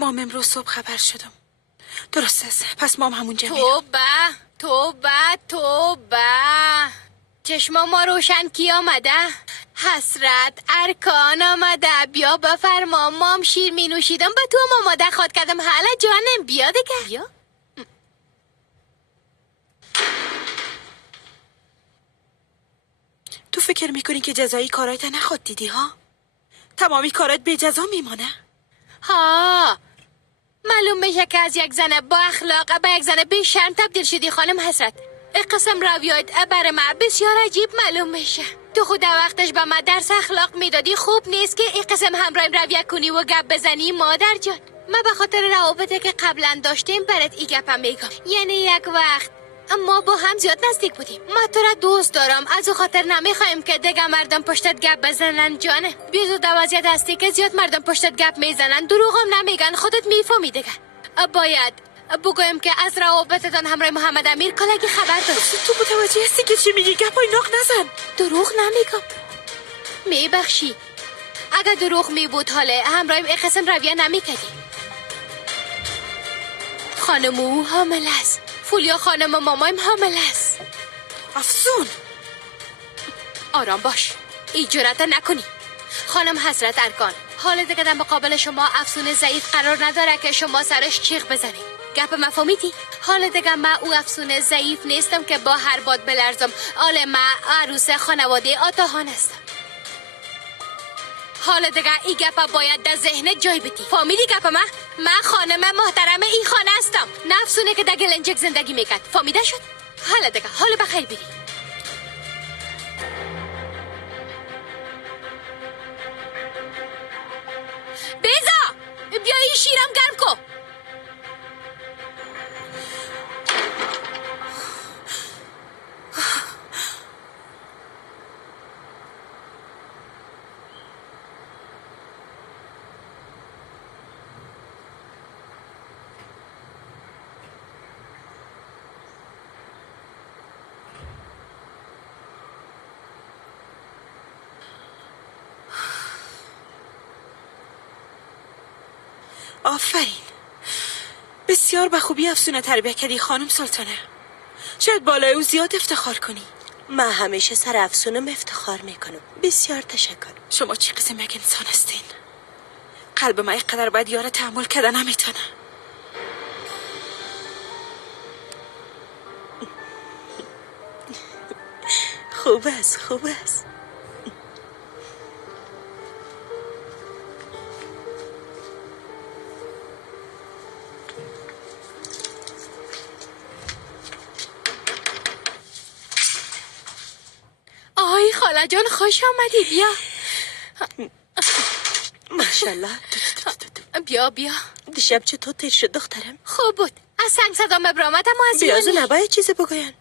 مام امروز صبح خبر شدم. درست است. پس مام همونجا میره. توبه چشما ما روشن کی آمده؟ حسرت ارکان آمده. بیا بفرما. مام شیر می نوشیدم به تو آماده خواد کردم. حالا جانم بیا دیگه. بیا. تو فکر میکنی که جزایی کارایت نخواد دیدی ها؟ تمامی کارات به جزا میمانه. ها معلوم میشه که از یک زن با اخلاق به یک زن بی شرم تبدیل شدی خانم حسرت. این قسم رویات برای من بسیار عجیب معلوم میشه. تو خود وقتش به من درس اخلاق میدادی. خوب نیست که این قسم همراهیم رویه کنی و گپ بزنی مادر جان. من به خاطر روابطی که قبلا داشتیم برات این گپم میگم. یعنی یک وقت ما با هم زیاد نزدیک بودیم. من تو را دوست دارم. از او خاطر نمیخوایم که دیگه مردم پشتت گپ بزنن جانه. بیزو در وضعیت هستی که زیاد مردم پشتت گپ میزنن. دروغم نمیگن. خودت میفهمی دیگه. باید بگویم که از روابطتان همراه محمد امیر کلگی خبر داشت. تو متوجه هستی که چی میگی؟ گپای ناق نزن. دروغ نمیگم. میبخشی. اگر دروغ میبود حاله همراهیم این قسم رویه نمیکردی. خانم او حامل است. فولیا خانم مامایم حامل است. افسون آرام باش. این جرأت نکنی. خانم حسرت ارکان حال دیگه در مقابل شما افسون ضعیف قرار نداره که شما سرش چیغ بزنی. گپ مفهومیدی؟ حال دیگه من او افسون ضعیف نیستم که با هر باد بلرزم. آل من عروس خانواده آتاهان هستم. حال دیگه این گپ باید در ذهنت جای بدی. فهمیدی گپ من خانم محترم این خانه هستم. نه افسونه که در گلنجک زندگی میکرد. فهمیده شد؟ حال دیگه حال بخیر بری. بیزا بیا این شیرم گرم کو. آفرین. بسیار به خوبی افسونه تربیت کردی خانم سلطانه. شاید بالای او زیاد افتخار کنی. من همیشه سر افسونم افتخار میکنم. بسیار تشکر. شما چی قسم یک انسان هستین؟ قلب من اینقدر باید یاره تحمل کرده نمیتونه. خوب است خوب است. آی خاله جان خوش آمدی. بیا ماشاءالله. بیا دیشب چطور تیر شد دخترم؟ خوب بود. از سنگ صدا مبرامت اما از بیازو نباید چیزی بگوین.